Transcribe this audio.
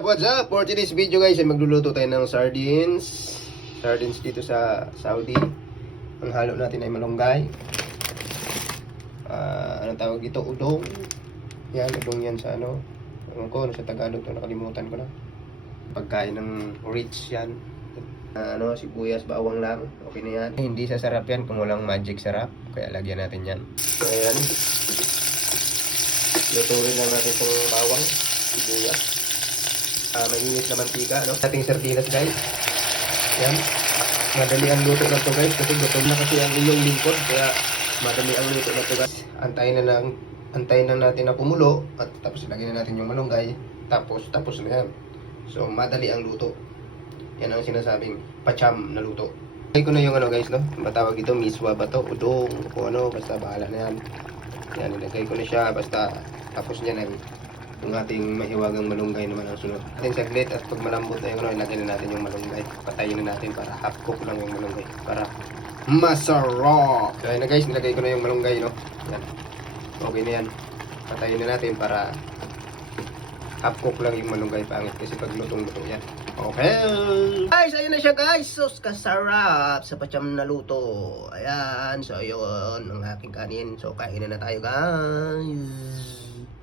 What's up? For today's video guys, ay magluluto tayo ng sardines. Sardines dito sa Saudi. Ang halo natin ay malunggay. Anong tawag dito? Udong. Yan, udong yan sa ano. Ewan ko, sa Tagalog to, nakalimutan ko na. Pagkain ng rich yan. Sibuyas, bawang lang. Okay na yan. Hindi sasarap yan kung walang magic sarap. Kaya lagyan natin yan. So ayan. Lutuin lang natin itong bawang, sibuyas. Mainit na mantika, no? Ating sardinas guys. Yan. Madali ang luto na to guys kasi gutom na kasi ang inyong lingkod, kaya madali ang luto na to guys. Antayin na natin na kumulo at tapos ilagay na natin yung malunggay. Tapos na yan. So madali ang luto. Yan ang sinasabing pacham na luto. Ilagay ko na yung ano guys, no? Matawag ito miswa ba to? Udong, kung ano, basta bahala na yan. Yan, ilagay ko na siya, basta tapos niya na yung ating mahiwagang malunggay naman ang sunod. Atin saglit at pag malambot na yung ano, ilagay na natin yung malunggay. Patayin na natin para half cook lang yung malunggay. Para masarap! Kaya na guys, nilagay ko na yung malunggay, no? Yan. Okay na yan. Patayin na natin para half cook lang yung malunggay. Pangit kasi pag lutong-lutong yan. Okay! Guys, ayun na siya guys! Sus, kasarap sa pacham na luto. Ayan, so ayun ang aking kanin. So kainin na tayo guys!